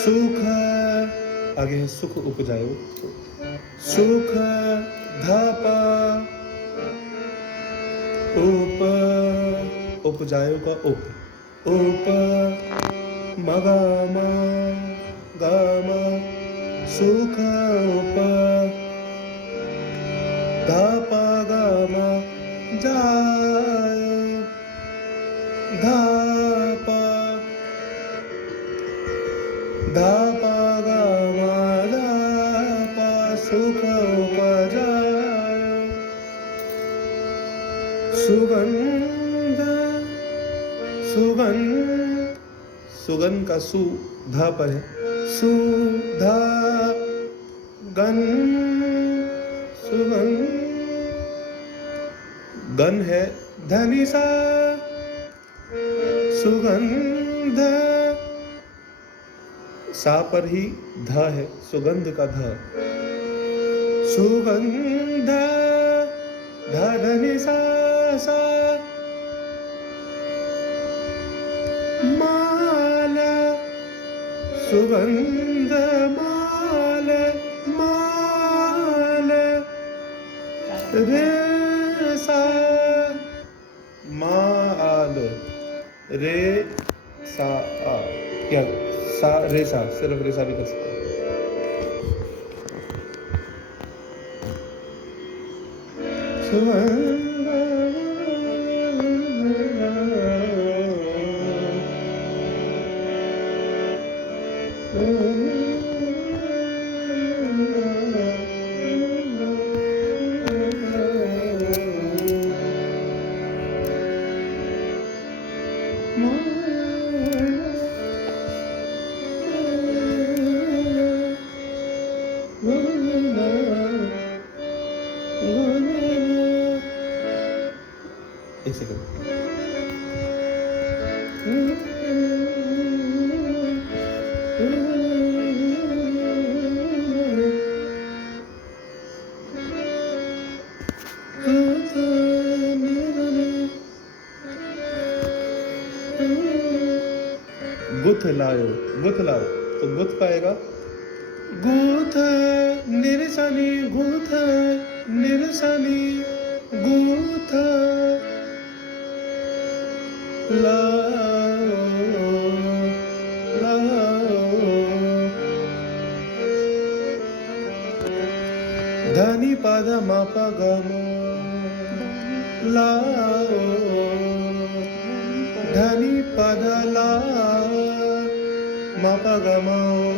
सुख, आगे है सुख उपजायो, सुख धापा उप, उपजायो का उप, मगामा गामा सुख उप धापा गामा जाय धापा धापा गामा धापा सुख उपजाय सुगंध सुगंध, सुगंध का सु धा पर है, सुधा गन सुगंध, गन है धनी सा, सुगंध सा पर ही ध है, सुगंध का ध, सुगंध ध धनी सा सा, माल सुगंध माल माल रे सा माल रे सा आ, क्या सा रे सा, सिर्फ रे सा भी कर सकते हैं। सुगंध एक सेकंड, गुथ लायो, गुथ लाओ, तो गुथ पाएगा गुथ निरसनी, गुथ निरसनी गुथ लाओ लाओ, धनी पाद मापा गम लाओ, धनी पद ला मापा गमाओ,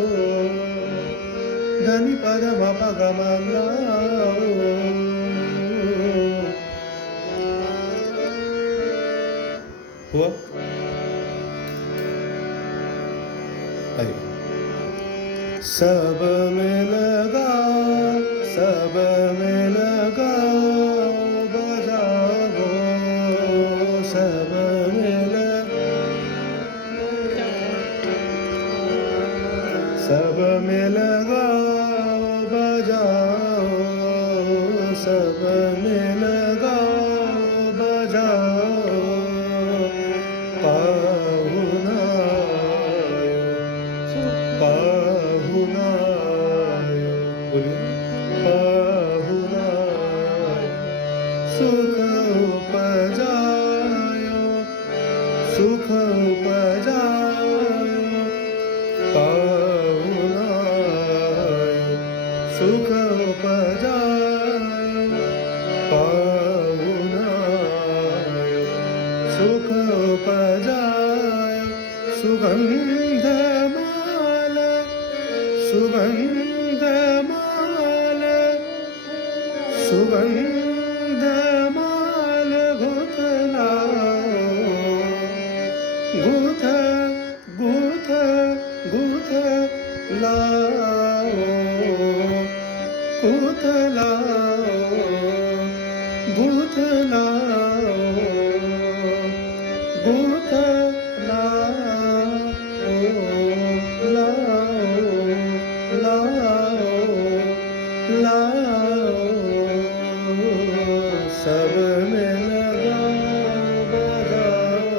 धनी पद मापा गमा लाओ, हुआ? अरे सब में लगा, सब में लगा बजाओ, सब में लगा, सब में लगा बजाओ, सब में लगा बजाओ, पाहुनायो पाहुनायो, बोलिए पाहुनायो, सुख उपजायो, सुख उपजायो, पाहुनायो, सुख उपजायो, पाहुनायो, सुख उपजायो, सुगंध माल, सुगंध माल, सुगंध माल गुथ लाओ, गुथ गुथ गुथ लाओ, गुथ लाओ, गुथ लाओ, गुथ लाओ, लाओ लाओ, सब में लगा बजाओ।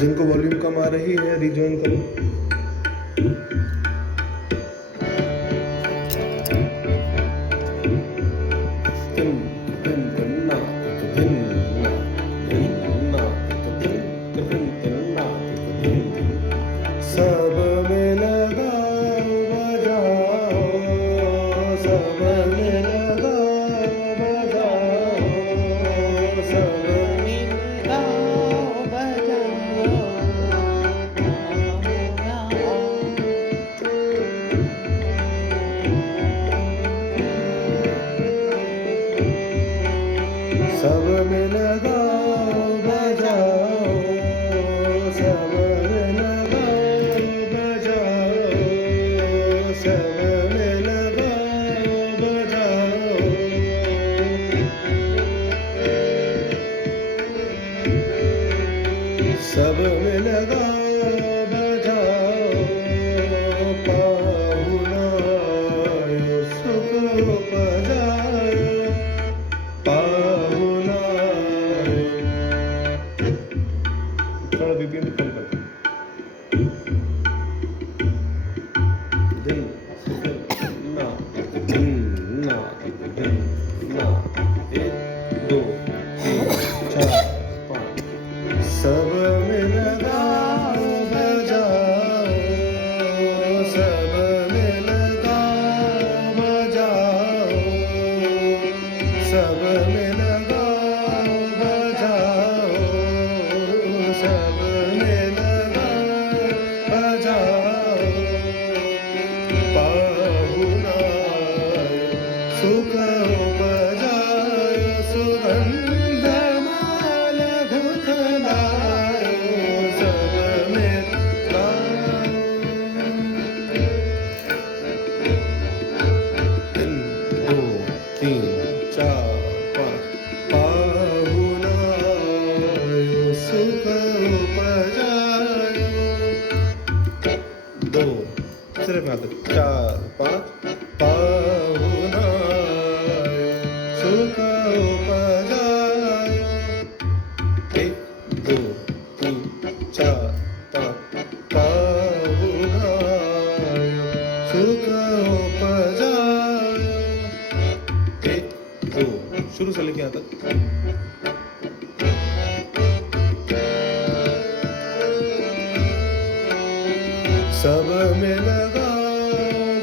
जिनको वॉल्यूम कम आ रही है रिजॉइन करो. सब में लगाओ बजाओ, सब में लगाओ बजाओ, सब में सब में लगाओ बजाओ, सब में लगाओ बजाओ, सब में लगाओ बजाओ. सब में लगाओ बजाओ, पाहुणायो सुख उपजायो, पाहुणायो. थोड़ा बीपीएम कम कर. दिन ना दिन ना दिन ना 1 2 3 4 5. सब में लगाओ बजाओ, सब में लगाओ बजाओ, सब में लगाओ बजाओ, सब में लगाओ बजाओ. पाहुणायो सुख उपजायो, सुगंधमाल घुटलायो, सब में गाओ. 1 2 3 4 5. पाहुणायो सुख उपजायो. 2 सिर्फ यहाँ तक 4 5. पाहुणायो सुख उपजायो. 1 2 3 4 5. पाहुणायो सुख उपजायो. 1 2 शुरू से लेके यहाँ तक. सब में लगाओ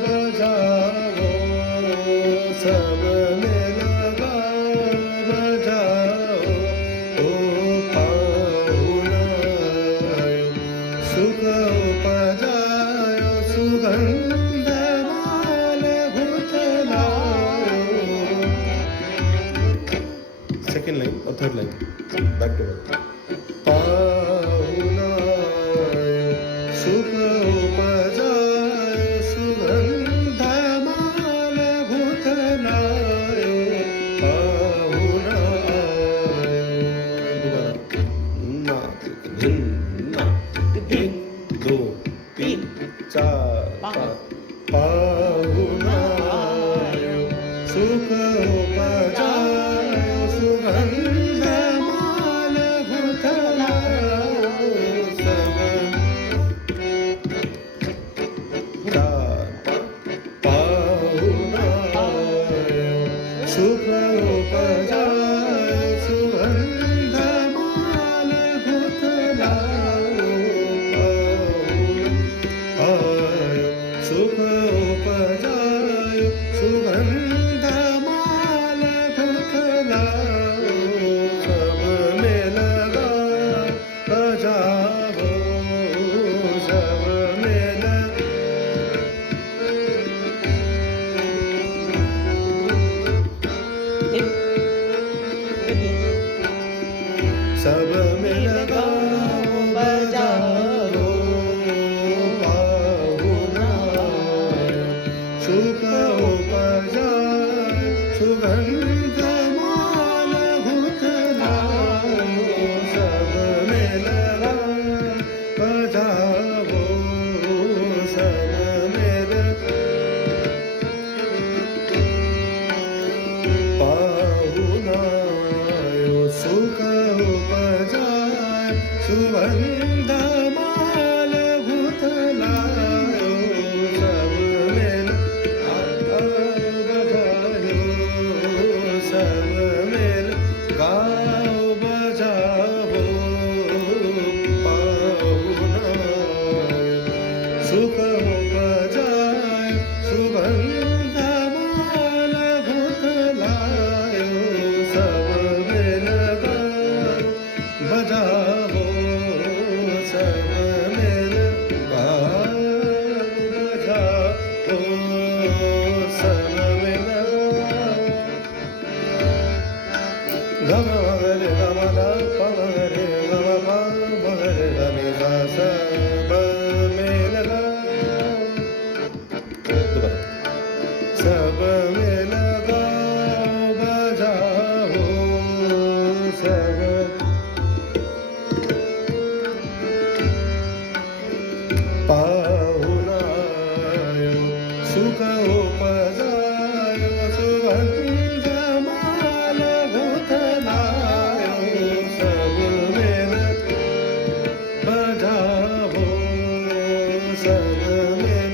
बजाओ, सब में लगाओ बजाओ, ओ पाहुणायो सुख उपजायो, सुगंधमाल घुटलायो. सेकेंड लाइन और third line back to back. पाहुणायो सुख उपजायो, सुगंधमाल घुटलायो, पाहुणायो. दोबारा ना दिन ना 1 2 3 4 5. पाहुणायो सुख उपजायो, सुगंधमाल घुटलायो, सब 4 5. पाहुणायो सुख उपजायो, सुगंधमाल घुटलायो, पाहुणायो सुख उपजायो, सुगंधमाल घुटलायो. सब में लगाओ बजाओ, सब में सब में लगाओ बजाओ, पाहुणायो सुख उपजायो, सुगंधमाल घुटलायो, सब में लगाओ बजाओ, सब में पाहुणायो सुख उपजायो, सुगंधमाल गुंथलायो सबमेल बजायो सबमेल गाओ बजाओ पाहुणायो सुख उपजाय सुगंधमाल गुंथलायो सबमेल गाओ बजाओ सबमेल गाओ बजाओ सबमेल गम रे गम दा पम रे गम पा रे ग नि सा सबमेल सबमेल गाओ बजाओ सब पाहुणायो सुख उपजायो सुगंधमाल गुंथलायो सबमेल बजाओ सबमेल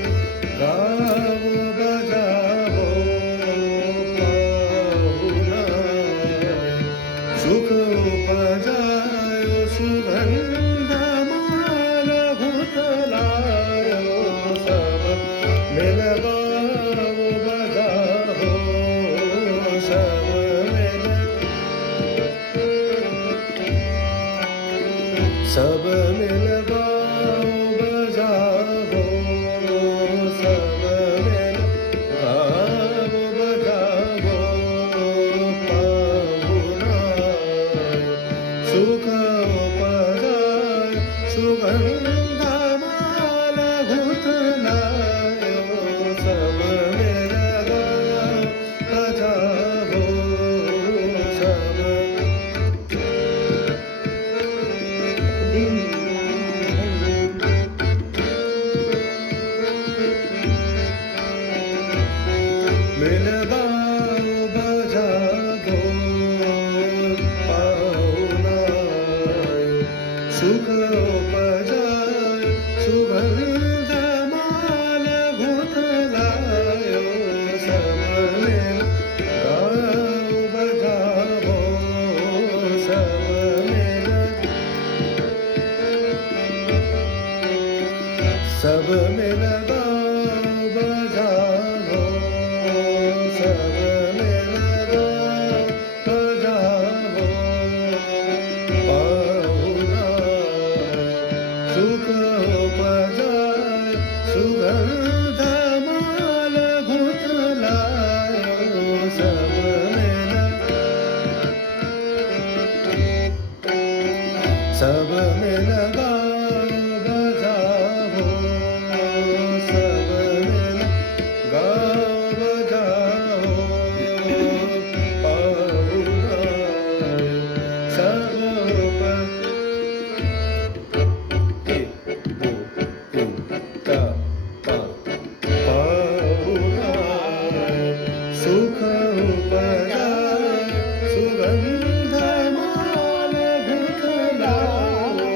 गाओ बजाओ पाहुणायो सुख उपजायो सुगंधमाल गुंथलायो सबमेल गाओ बजाओ सबमेल सबमेल गाओ बजाओ सबमेल गाओ बजाओ पाहुणायो सुख उपजाय सुगंधमाल गुंथलायो सबमेल गाओ बजाओ सब मिल गाओ बजाओ पाहुणायो सुख उपजाय सुगंधमाल गुंथलायो सबमेल गाओ बजाओ सबमेल सबमेल गाओ बजाओ सबमेल गाओ बजाओ पाहुणायो सुख उपजाय सुगंधमाल गुंथलायो सबमेल सबमेल गाओ बजाओ सबमेल गाओ बजाओ पाहुणायो सब पाहुणायो सुख उपजाय सुगंधमाल गुंथलायो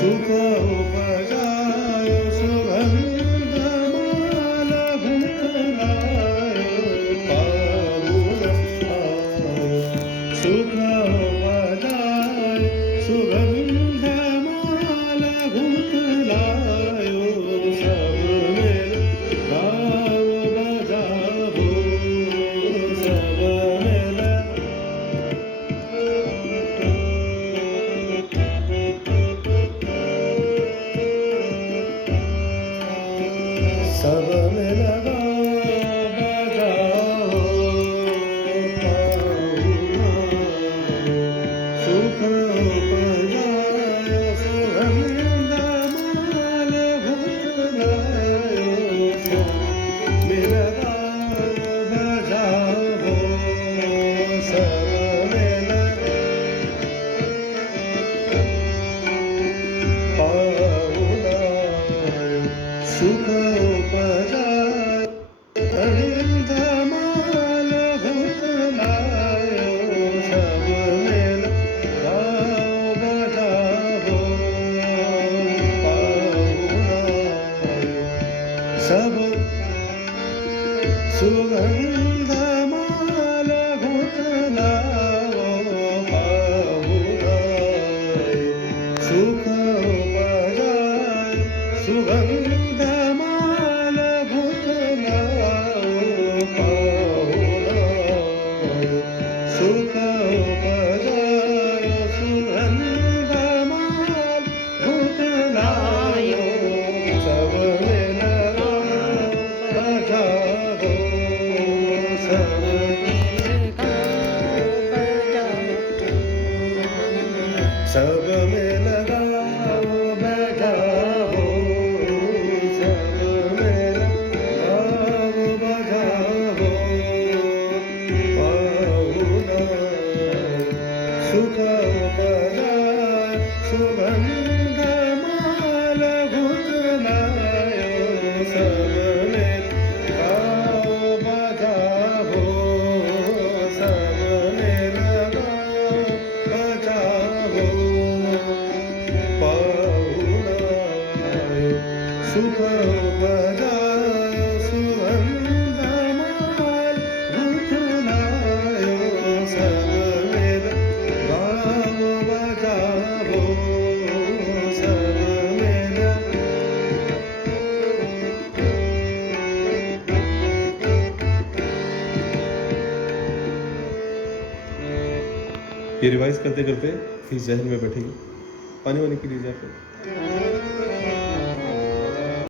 सुख उपजाय सुगंध माल भूतलाय पाऊण आय सुख उपजाय सुगंध माल भूतलाय सब मिल गाओ बजाओ सब मिल सब मिल गाओ बजाओ सुख उपजाय सुगंध माल भूतलाय मिल गाओ बजाओ सब मिल पाऊण सुख उपजाय सुगंध माल भूतलाय सब मिल गाओ बजाओ पाऊण सब सुगंध माल भूतलाय पाऊण सुख उपजाय सुगंध माल भूतलाय पाऊण सुख उपजाय सुगंध माल भूतलाय सब मिल बजाओ सब सब मिल गाओ बजाओ सब मिल गाओ बजाओ पाऊण सुख उपजाय सुगंध माल भूतलाय सब मिल गाओ बजाओ सब मिल गाओ बजाओ पाऊण सुख उपजाय सुगंध माल भूतलाय सब मिल गाओ बजाओ सब मिल ये रिवाइज करते करते इस जहन में बैठेगी पानी वानी के लिए जाकर